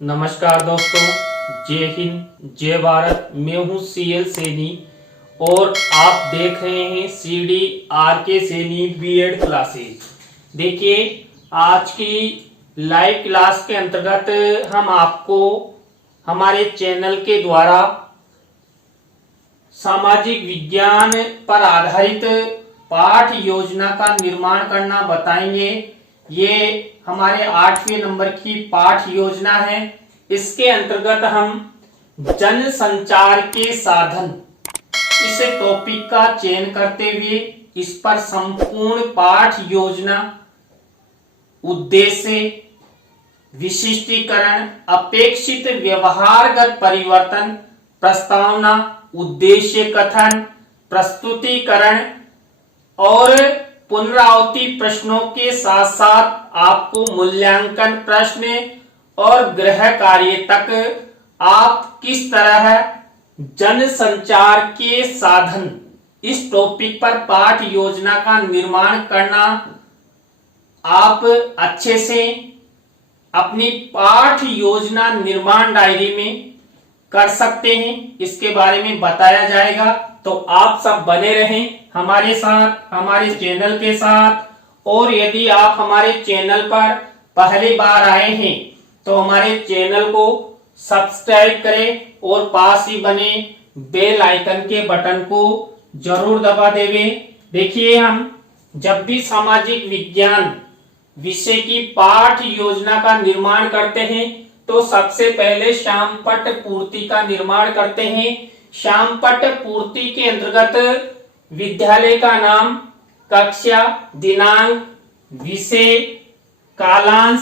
नमस्कार दोस्तों, जय हिंद जय भारत। मैं हूं सीएल सैनी और आप देख रहे हैं CD RK Saini BEd classes. देखिए, आज की लाइव क्लास के अंतर्गत हम आपको हमारे चैनल के द्वारा सामाजिक विज्ञान पर आधारित पाठ योजना का निर्माण करना बताएंगे। ये हमारे 8वें नंबर की पाठ योजना है। इसके अंतर्गत हम जन संचार के साधन इस टॉपिक का चयन करते हुए इस पर संपूर्ण पाठ योजना, उद्देश्य, विशिष्टीकरण, अपेक्षित व्यवहारगत परिवर्तन, प्रस्तावना, उद्देश्य कथन, प्रस्तुतिकरण और पुनरावृत्ति प्रश्नों के साथ साथ आपको मूल्यांकन प्रश्न और गृह कार्य तक आप किस तरह जन संचार के साधन इस टॉपिक पर पाठ योजना का निर्माण करना आप अच्छे से अपनी पाठ योजना निर्माण डायरी में कर सकते हैं, इसके बारे में बताया जाएगा। तो आप सब बने रहें हमारे साथ, हमारे चैनल के साथ। और यदि आप हमारे चैनल पर पहली बार आए हैं तो हमारे चैनल को सब्सक्राइब करें और पास ही बने बेल आइकन के बटन को जरूर दबा देवें। देखिए, हम जब भी सामाजिक विज्ञान विषय की पाठ योजना का निर्माण करते हैं तो सबसे पहले श्यामपट्ट पूर्ति का निर्माण करते हैं। श्यामपट्ट पूर्ति के अंतर्गत विद्यालय का नाम, कक्षा, दिनांक, विषय, कालांश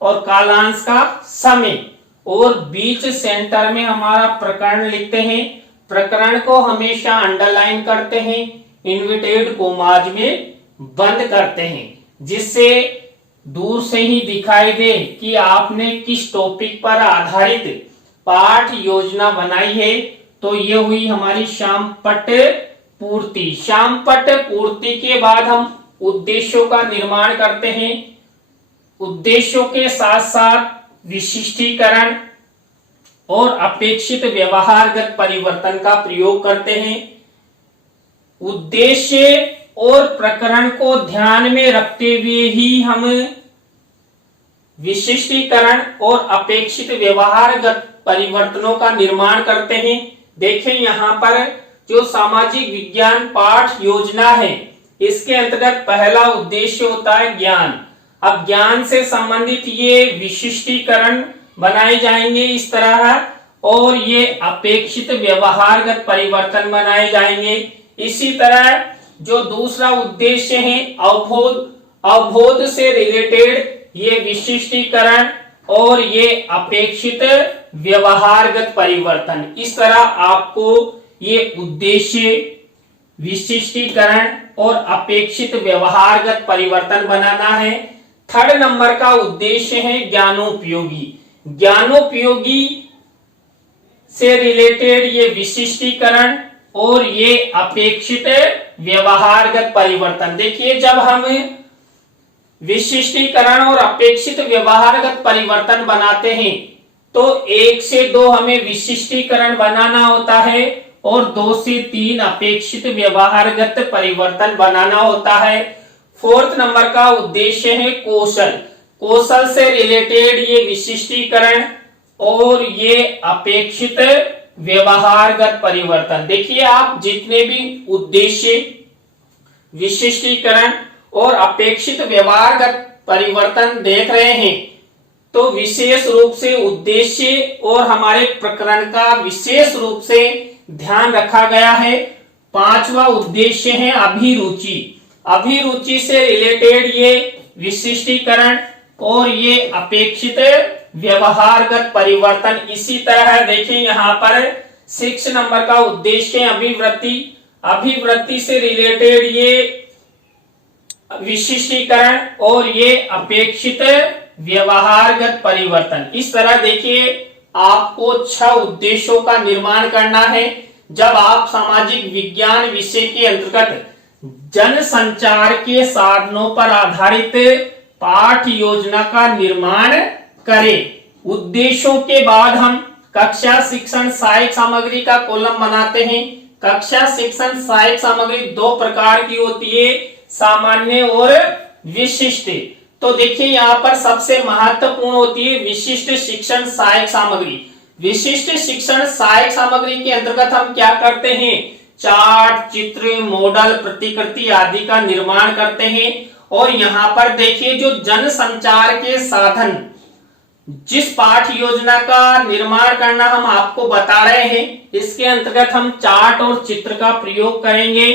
और कालांश का समय और बीच सेंटर में हमारा प्रकरण लिखते हैं। प्रकरण को हमेशा अंडरलाइन करते हैं, इन्वर्टेड कोमाज में बंद करते हैं, जिससे दूर से ही दिखाई दे कि आपने किस टॉपिक पर आधारित पाठ योजना बनाई है। तो ये हुई हमारी श्यामपट्ट पूर्ति। श्यामपट्ट पूर्ति के बाद हम उद्देश्यों का निर्माण करते हैं। उद्देश्यों के साथ साथ विशिष्टीकरण और अपेक्षित व्यवहारगत परिवर्तन का प्रयोग करते हैं। उद्देश्य और प्रकरण को ध्यान में रखते हुए ही हम विशिष्टीकरण और अपेक्षित व्यवहारगत परिवर्तनों का निर्माण करते हैं। देखें, यहाँ पर जो सामाजिक विज्ञान पाठ योजना है, इसके अंतर्गत पहला उद्देश्य होता है ज्ञान। अब ज्ञान से संबंधित ये विशिष्टीकरण बनाए जाएंगे इस तरह, और ये अपेक्षित व्यवहारगत परिवर्तन बनाए जाएंगे। इसी तरह जो दूसरा उद्देश्य है अवबोध, अवबोध से रिलेटेड ये विशिष्टीकरण और ये अपेक्षित व्यवहारगत परिवर्तन। इस तरह आपको ये उद्देश्य, विशिष्टीकरण और अपेक्षित व्यवहारगत परिवर्तन बनाना है। थर्ड नंबर का उद्देश्य है ज्ञानोपयोगी। ज्ञानोपयोगी से रिलेटेड ये विशिष्टीकरण और ये अपेक्षित व्यवहारगत परिवर्तन। देखिए, जब हम विशिष्टीकरण और अपेक्षित व्यवहारगत परिवर्तन बनाते हैं तो 1 से 2 हमें विशिष्टीकरण बनाना होता है और 2 से 3 अपेक्षित व्यवहारगत परिवर्तन बनाना होता है। फोर्थ नंबर का उद्देश्य है कौशल। कौशल से रिलेटेड ये विशिष्टीकरण और ये अपेक्षित व्यवहारगत परिवर्तन। देखिए, आप जितने भी उद्देश्य, विशिष्टीकरण और अपेक्षित व्यवहारगत परिवर्तन देख रहे हैं तो विशेष रूप से उद्देश्य और हमारे प्रकरण का विशेष रूप से ध्यान रखा गया है। 5वां उद्देश्य है अभिरुचि। अभिरुचि से रिलेटेड ये विशिष्टीकरण और ये अपेक्षित व्यवहारगत परिवर्तन। इसी तरह देखें, यहाँ पर 6 नंबर का उद्देश्य है अभिवृत्ति। अभिवृत्ति से रिलेटेड ये विशिष्टीकरण और ये अपेक्षित व्यवहारगत परिवर्तन। इस तरह देखिए, आपको 6 उद्देश्यों का निर्माण करना है जब आप सामाजिक विज्ञान विषय के अंतर्गत जन संचार के साधनों पर आधारित पाठ योजना का निर्माण करें। उद्देश्यों के बाद हम कक्षा शिक्षण सहायक सामग्री का कॉलम बनाते हैं। कक्षा शिक्षण सहायक सामग्री दो प्रकार की होती है, सामान्य और विशिष्ट। तो देखिए यहाँ पर सबसे महत्वपूर्ण होती है विशिष्ट शिक्षण सहायक सामग्री। विशिष्ट शिक्षण सहायक सामग्री के अंतर्गत हम क्या करते हैं, चार्ट, चित्र, मॉडल, प्रतिकृति आदि का निर्माण करते हैं। और यहाँ पर देखिए जो जन संचार के साधन, जिस पाठ योजना का निर्माण करना हम आपको बता रहे हैं, इसके अंतर्गत हम चार्ट और चित्र का प्रयोग करेंगे।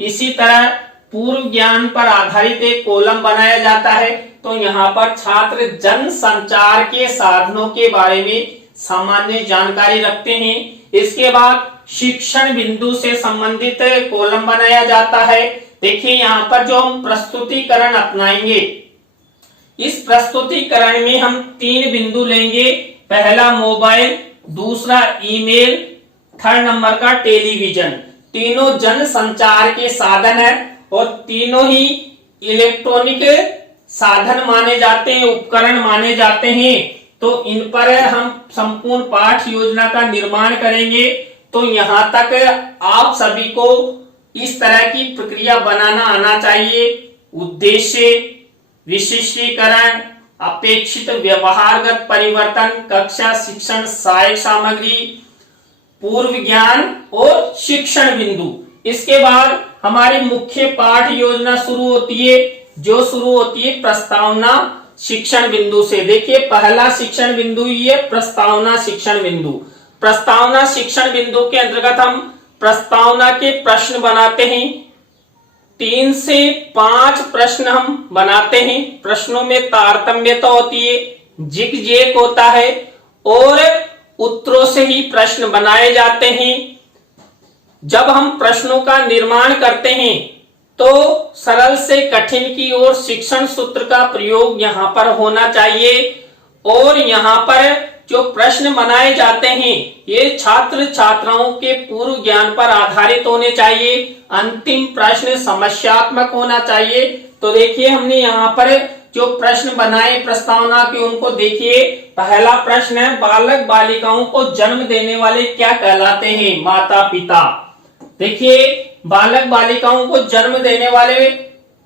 इसी तरह पूर्व ज्ञान पर आधारित एक कॉलम बनाया जाता है। तो यहाँ पर छात्र जन संचार के साधनों के बारे में सामान्य जानकारी रखते हैं। इसके बाद शिक्षण बिंदु से संबंधित कॉलम बनाया जाता है। देखिए यहाँ पर जो हम प्रस्तुतिकरण अपनाएंगे, इस प्रस्तुतिकरण में हम 3 बिंदु लेंगे। पहला मोबाइल, दूसरा ईमेल, थर्ड नंबर का टेलीविजन। तीनों जन संचार के साधन है और तीनों ही इलेक्ट्रॉनिक साधन माने जाते हैं, उपकरण माने जाते हैं। तो इन पर हम संपूर्ण पाठ योजना का निर्माण करेंगे। तो यहाँ तक आप सभी को इस तरह की प्रक्रिया बनाना आना चाहिए। उद्देश्य, विशिष्टीकरण, अपेक्षित व्यवहारगत परिवर्तन, कक्षा शिक्षण सहायक सामग्री, पूर्व ज्ञान और शिक्षण बिंदु। इसके बाद हमारी मुख्य पाठ योजना शुरू होती है, जो शुरू होती है प्रस्तावना शिक्षण बिंदु से। देखिए पहला शिक्षण बिंदु ये प्रस्तावना शिक्षण बिंदु। प्रस्तावना शिक्षण बिंदु के अंतर्गत हम प्रस्तावना के प्रश्न बनाते हैं। 3 से 5 प्रश्न हम बनाते हैं। प्रश्नों में तारतम्यता होती है, जिग-जैग होता है और उत्तरों से ही प्रश्न बनाए जाते हैं। जब हम प्रश्नों का निर्माण करते हैं तो सरल से कठिन की ओर शिक्षण सूत्र का प्रयोग यहाँ पर होना चाहिए। और यहाँ पर जो प्रश्न बनाए जाते हैं ये छात्र छात्राओं के पूर्व ज्ञान पर आधारित होने चाहिए। अंतिम प्रश्न समस्यात्मक होना चाहिए। तो देखिए हमने यहाँ पर जो प्रश्न बनाए प्रस्तावना के, उनको देखिए। पहला प्रश्न है, बालक बालिकाओं को जन्म देने वाले क्या कहलाते हैं? माता पिता। देखिए बालक बालिकाओं को जन्म देने वाले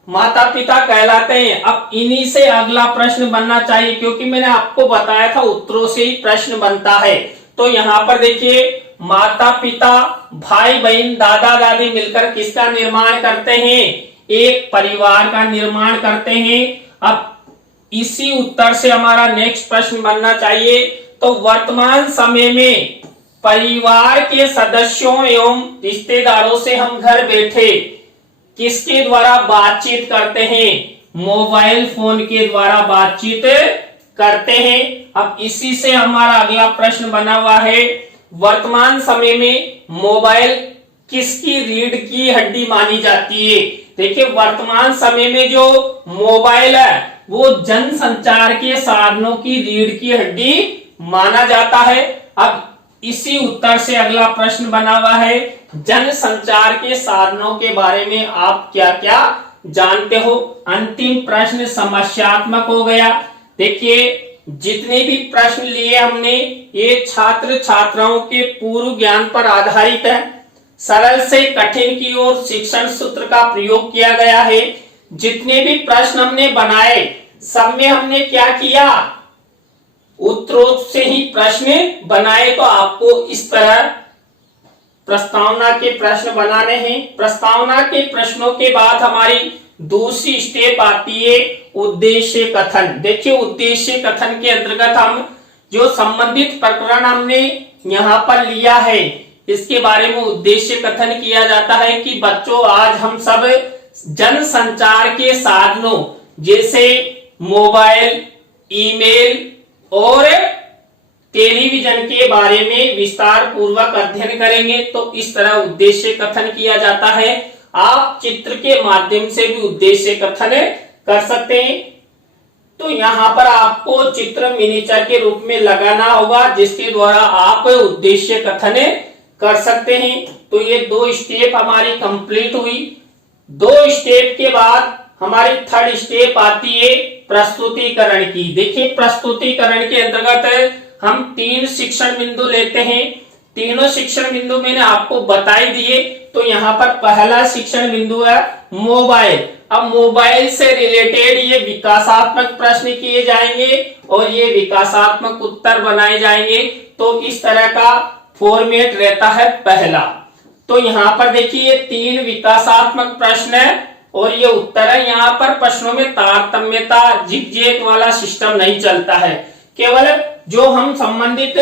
माता पिता कहलाते हैं। अब इन्हीं से अगला प्रश्न बनना चाहिए, क्योंकि मैंने आपको बताया था उत्तरों से ही प्रश्न बनता है। तो यहाँ पर देखिए माता पिता, भाई बहन, दादा दादी मिलकर किसका निर्माण करते हैं? एक परिवार का निर्माण करते हैं। अब इसी उत्तर से हमारा नेक्स्ट प्रश्न बनना चाहिए। तो वर्तमान समय में परिवार के सदस्यों एवं रिश्तेदारों से हम घर बैठे किसके द्वारा बातचीत करते हैं? मोबाइल फोन के द्वारा बातचीत करते हैं। अब इसी से हमारा अगला प्रश्न बना हुआ है, वर्तमान समय में मोबाइल किसकी रीढ़ की हड्डी मानी जाती है? देखिए वर्तमान समय में जो मोबाइल है वो जन संचार के साधनों की रीढ़ की हड्डी माना जाता है। अब इसी उत्तर से अगला प्रश्न बना हुआ है, जन संचार के साधनों के बारे में आप क्या क्या जानते हो? अंतिम प्रश्न समस्यात्मक हो गया। देखिए जितने भी प्रश्न लिए हमने ये छात्र छात्राओं के पूर्व ज्ञान पर आधारित है। सरल से कठिन की ओर शिक्षण सूत्र का प्रयोग किया गया है। जितने भी प्रश्न हमने बनाए सब में हमने क्या किया? उत्तरों से ही प्रश्न बनाए। तो आपको इस तरह प्रस्तावना के प्रश्न बनाने हैं। प्रस्तावना के प्रश्नों के बाद हमारी दूसरी स्टेप आती है उद्देश्य कथन। देखिए उद्देश्य कथन के अंतर्गत हम जो संबंधित प्रकरण हमने यहाँ पर लिया है इसके बारे में उद्देश्य कथन किया जाता है कि बच्चों आज हम सब जन संचार के साधनों जैसे मोबाइल, ईमेल और टेलीविजन के बारे में विस्तार पूर्वक अध्ययन करेंगे। तो इस तरह उद्देश्य कथन किया जाता है। आप चित्र के माध्यम से भी उद्देश्य कथन कर सकते हैं। तो यहाँ पर आपको चित्र मिनीचर के रूप में लगाना होगा जिसके द्वारा आप उद्देश्य कथन कर सकते हैं। तो ये 2 स्टेप हमारी कंप्लीट हुई। 2 स्टेप के बाद हमारी थर्ड स्टेप आती है प्रस्तुतिकरण की। देखिए प्रस्तुतिकरण के अंतर्गत हम 3 शिक्षण बिंदु लेते हैं। तीनों शिक्षण बिंदु मैंने आपको बताई दिए। तो यहाँ पर पहला शिक्षण बिंदु है मोबाइल। अब मोबाइल से रिलेटेड ये विकासात्मक प्रश्न किए जाएंगे और ये विकासात्मक उत्तर बनाए जाएंगे। तो इस तरह का फॉर्मेट रहता है पहला। तो यहाँ पर देखिए 3 विकासात्मक प्रश्न है और ये उत्तर है। यहाँ पर प्रश्नों में तारतम्यता जिगजैग वाला सिस्टम नहीं चलता है। केवल जो हम संबंधित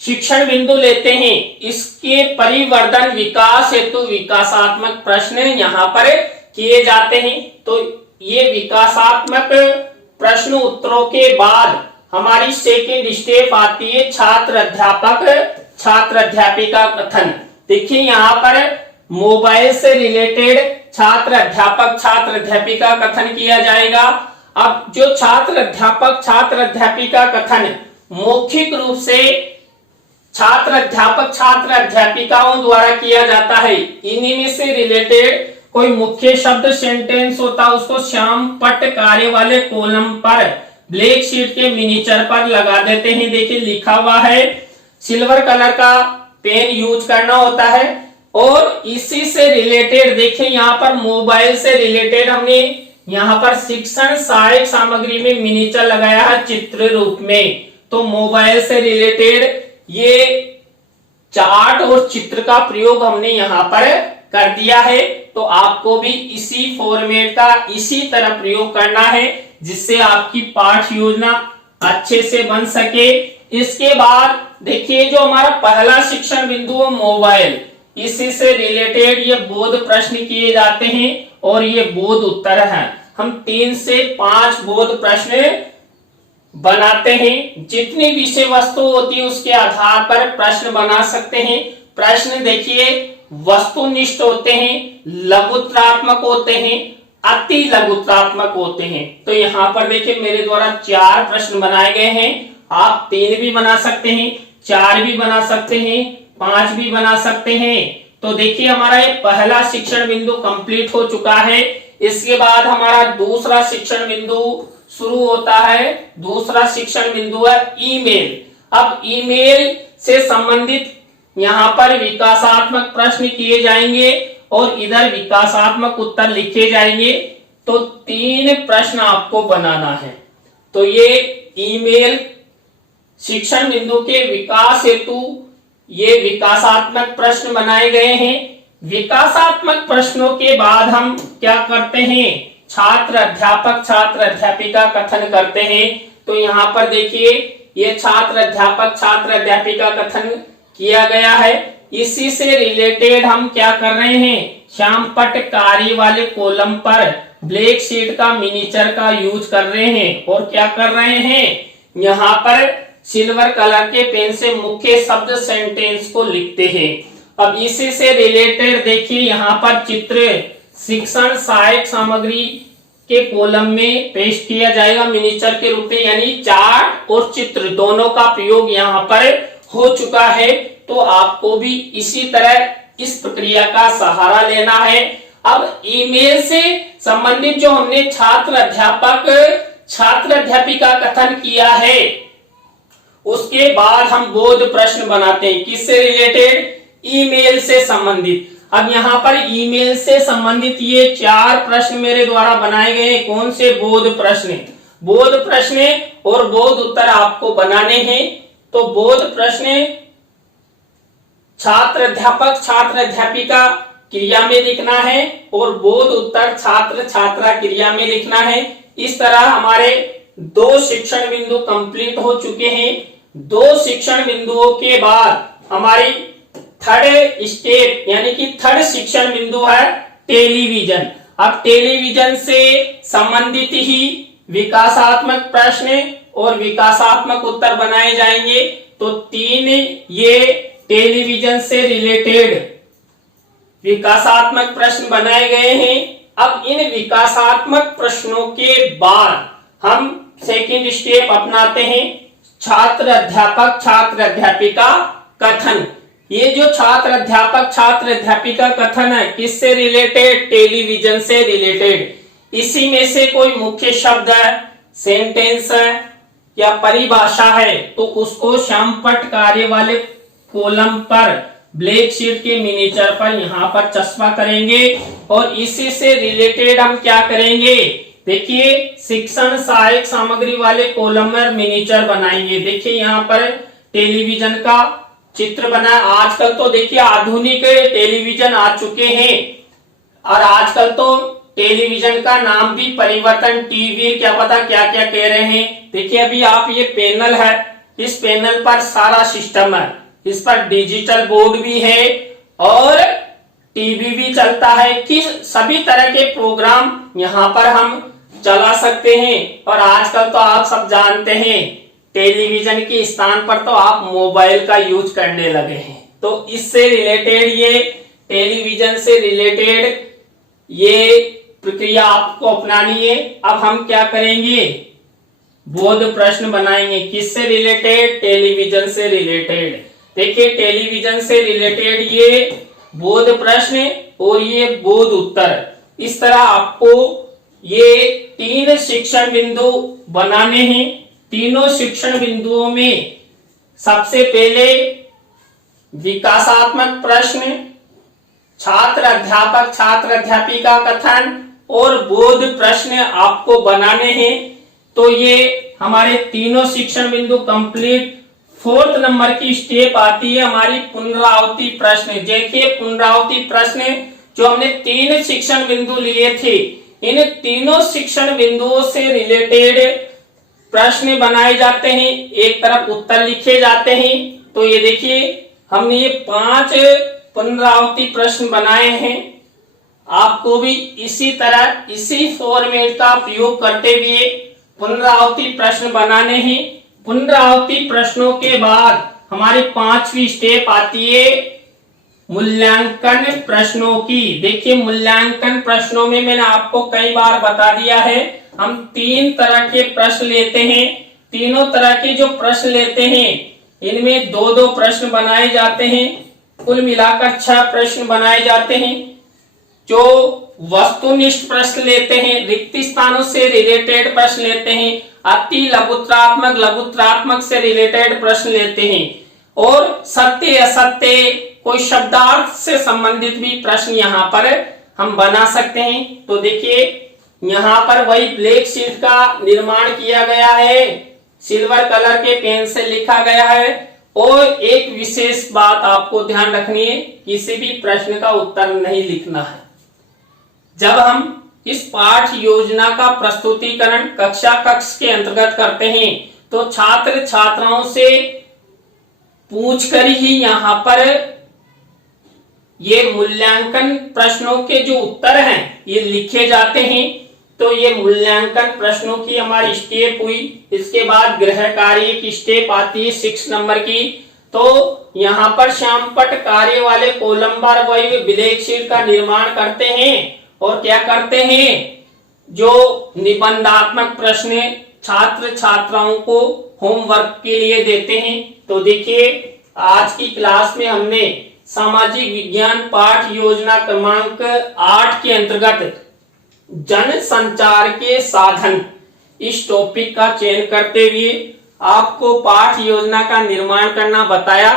शिक्षण बिंदु लेते हैं इसके परिवर्धन विकास हेतु विकासात्मक प्रश्न यहाँ पर किए जाते हैं। तो ये विकासात्मक प्रश्न उत्तरों के बाद हमारी सेकेंड स्टेप आती है छात्र अध्यापक छात्र अध्यापिका कथन। देखिए यहाँ पर मोबाइल से रिलेटेड छात्र अध्यापक छात्र अध्यापिका कथन किया जाएगा। अब जो छात्र अध्यापक छात्र अध्यापिका कथन मौखिक रूप से छात्र अध्यापक छात्र अध्यापिकाओं द्वारा किया जाता है। इन्हीं में से रिलेटेड कोई मुख्य शब्द सेंटेंस होता है उसको श्याम पट्ट कार्य वाले कॉलम पर ब्लैक शीट के मिनीचर पर लगा देते हैं। देखिए लिखा हुआ है, सिल्वर कलर का पेन यूज करना होता है। और इसी से रिलेटेड देखिए यहाँ पर मोबाइल से रिलेटेड हमने यहाँ पर शिक्षण सहायक सामग्री में मिनीचर लगाया है चित्र रूप में। तो मोबाइल से रिलेटेड ये चार्ट और चित्र का प्रयोग हमने यहाँ पर कर दिया है। तो आपको भी इसी फॉर्मेट का इसी तरह प्रयोग करना है जिससे आपकी पाठ योजना अच्छे से बन सके। इसके बाद देखिए जो हमारा पहला शिक्षण बिंदु है मोबाइल, इसी से रिलेटेड ये बोध प्रश्न किए जाते हैं और ये बोध उत्तर है। हम 3 से 5 बोध प्रश्न बनाते हैं। जितनी विषय वस्तु होती है उसके आधार पर प्रश्न बना सकते हैं। प्रश्न देखिए वस्तुनिष्ठ होते हैं, लघुत्रात्मक होते हैं, अति लघुत्रात्मक होते हैं। तो यहाँ पर देखिए मेरे द्वारा 4 प्रश्न बनाए गए हैं। आप 3 भी बना सकते हैं, 4 भी बना सकते हैं, 5 भी बना सकते हैं। तो देखिए हमारा ये पहला शिक्षण बिंदु कंप्लीट हो चुका है। इसके बाद हमारा दूसरा शिक्षण बिंदु शुरू होता है। दूसरा शिक्षण बिंदु है ईमेल। अब ईमेल से संबंधित यहाँ पर विकासात्मक प्रश्न किए जाएंगे और इधर विकासात्मक उत्तर लिखे जाएंगे। तो 3 प्रश्न आपको बनाना है। तो ये ईमेल शिक्षण बिंदु के विकास हेतु ये विकासात्मक प्रश्न बनाए गए हैं। विकासात्मक प्रश्नों के बाद हम क्या करते हैं, छात्र अध्यापक छात्र अध्यापिका कथन करते हैं। तो यहाँ पर देखिए ये छात्र अध्यापक छात्र अध्यापिका कथन किया गया है। इसी से रिलेटेड हम क्या कर रहे हैं, श्याम पट्ट कार्य वाले कॉलम पर ब्लैक शीट का मिनीचर का यूज कर रहे हैं। और क्या कर रहे हैं, यहाँ पर सिल्वर कलर के पेन से मुख्य शब्द सेंटेंस को लिखते हैं। अब इसी से रिलेटेड देखिए यहाँ पर चित्र शिक्षण सहायक सामग्री के कॉलम में पेस्ट किया जाएगा मिनीचर के रूप में। यानी चार्ट और चित्र दोनों का प्रयोग यहाँ पर हो चुका है। तो आपको भी इसी तरह इस प्रक्रिया का सहारा लेना है। अब ईमेल से संबंधित जो हमने छात्र अध्यापक छात्र अध्यापिका कथन किया है उसके बाद हम बोध प्रश्न बनाते हैं। किससे रिलेटेड, ईमेल से संबंधित। अब यहाँ पर ईमेल से संबंधित ये 4 प्रश्न मेरे द्वारा बनाए गए। कौन से, बोध प्रश्न। बोध प्रश्न और बोध उत्तर आपको बनाने हैं। तो बोध प्रश्न छात्र अध्यापक छात्र अध्यापिका क्रिया में लिखना है और बोध उत्तर छात्र छात्रा क्रिया में लिखना है। इस तरह हमारे 2 शिक्षण बिंदु कंप्लीट हो चुके हैं। 2 शिक्षण बिंदुओं के बाद हमारी थर्ड स्टेप यानी कि थर्ड शिक्षण बिंदु है टेलीविजन। अब टेलीविजन से संबंधित ही विकासात्मक प्रश्न और विकासात्मक उत्तर बनाए जाएंगे। तो 3 ये टेलीविजन से रिलेटेड विकासात्मक प्रश्न बनाए गए हैं। अब इन विकासात्मक प्रश्नों के बाद हम सेकंड स्टेप अपनाते हैं छात्र अध्यापक छात्र अध्यापिका कथन। ये जो छात्र अध्यापक छात्र अध्यापिका कथन है किससे रिलेटेड, टेलीविजन से रिलेटेड। इसी में से कोई मुख्य शब्द है, सेंटेंस है या परिभाषा है तो उसको श्यामपट्ट कार्य वाले कॉलम पर ब्लैक शीट के मिनिएचर पर यहाँ पर चस्पा करेंगे और इसी से रिलेटेड हम क्या करेंगे, देखिए शिक्षण सहायक सामग्री वाले कॉलम में मिनिएचर बनाएंगे। देखिए यहाँ पर टेलीविजन का चित्र बना। आजकल तो देखिए आधुनिक टेलीविजन आ चुके हैं और आजकल तो टेलीविजन का नाम भी परिवर्तन, टीवी क्या पता क्या क्या कह रहे हैं। देखिए अभी आप ये पैनल है, इस पैनल पर सारा सिस्टम है, इस पर डिजिटल बोर्ड भी है और टीवी भी चलता है कि सभी तरह के प्रोग्राम यहाँ पर हम चला सकते हैं। और आजकल तो आप सब जानते हैं टेलीविजन के स्थान पर तो आप मोबाइल का यूज करने लगे हैं। तो इससे रिलेटेड ये टेलीविजन से रिलेटेड ये प्रक्रिया आपको अपनानी है। अब हम क्या करेंगे, बोध प्रश्न बनाएंगे। किससे रिलेटेड, टेलीविजन से रिलेटेड। देखिए टेलीविजन से रिलेटेड ये बोध प्रश्न और ये बोध उत्तर, इस तरह आपको ये 3 शिक्षण बिंदु बनाने हैं। तीनों शिक्षण बिंदुओं में सबसे पहले विकासात्मक प्रश्न, छात्र अध्यापक छात्र अध्यापिका कथन और बोध प्रश्न आपको बनाने हैं। तो ये हमारे तीनों शिक्षण बिंदु कंप्लीट। 4th नंबर की स्टेप आती है हमारी पुनरावृत्ति प्रश्न। देखिए पुनरावृत्ति प्रश्न जो हमने 3 शिक्षण बिंदु लिए थे, इन तीनों शिक्षण बिंदुओं से रिलेटेड प्रश्न बनाए जाते हैं, एक तरफ उत्तर लिखे जाते हैं। तो ये देखिए हमने ये 5 पुनरावृत्ति प्रश्न बनाए हैं। आपको भी इसी तरह इसी फॉर्मेट का प्रयोग करते हुए पुनरावृत्ति प्रश्न बनाने हैं। पुनरावृत्ति प्रश्नों के बाद हमारी 5वीं स्टेप आती है मूल्यांकन प्रश्नों की। देखिए मूल्यांकन प्रश्नों में मैंने आपको कई बार बता दिया है, हम 3 तरह के प्रश्न लेते हैं। तीनों तरह के जो प्रश्न लेते हैं इनमें 2-2 प्रश्न बनाए जाते हैं, कुल मिलाकर 6 प्रश्न बनाए जाते हैं। जो वस्तुनिष्ठ प्रश्न लेते हैं, रिक्त स्थानों से रिलेटेड प्रश्न लेते हैं, अति लघुत्रात्मक से रिलेटेड प्रश्न लेते हैं और सत्य असत्य कोई शब्दार्थ से संबंधित भी प्रश्न यहाँ पर हम बना सकते हैं। तो देखिए यहाँ पर वही ब्लैक शीट का निर्माण किया गया है, सिल्वर कलर के पेन से लिखा गया है। और एक विशेष बात आपको ध्यान रखनी है, किसी भी प्रश्न का उत्तर नहीं लिखना है। जब हम इस पाठ योजना का प्रस्तुतिकरण कक्षा कक्ष के अंतर्गत करते हैं तो छात्र छात्राओं से पूछकर ही यहाँ पर ये मूल्यांकन प्रश्नों के जो उत्तर हैं ये लिखे जाते हैं। तो ये मूल्यांकन प्रश्नों की हमारी स्टेप हुई। इसके बाद गृह कार्य की स्टेप आती है 6 नंबर की। तो यहाँ पर श्यामपट्ट कार्य वाले कॉलम पर वही ब्लैक शीट का निर्माण करते हैं और क्या करते हैं, जो निबंधात्मक प्रश्न छात्र छात्राओं को होमवर्क के लिए देते हैं। तो देखिए आज की क्लास में हमने सामाजिक विज्ञान पाठ योजना क्रमांक 8 के अंतर्गत जन संचार के साधन इस टॉपिक का चयन करते हुए आपको पाठ योजना का निर्माण करना बताया।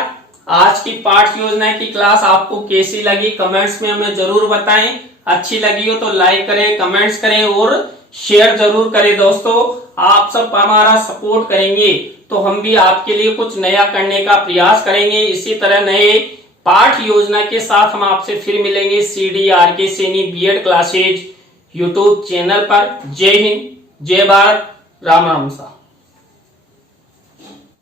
आज की पाठ योजना की क्लास आपको कैसी लगी कमेंट्स में हमें जरूर बताएं। अच्छी लगी हो तो लाइक करें, कमेंट्स करें और शेयर जरूर करें। दोस्तों आप सब हमारा सपोर्ट करेंगे तो हम भी आपके लिए कुछ नया करने का प्रयास करेंगे। इसी तरह नए पाठ योजना के साथ हम आपसे फिर मिलेंगे CDRK Saini B.Ed classes YouTube channel पर। जय हिंद, जय भारत, राम राम सा।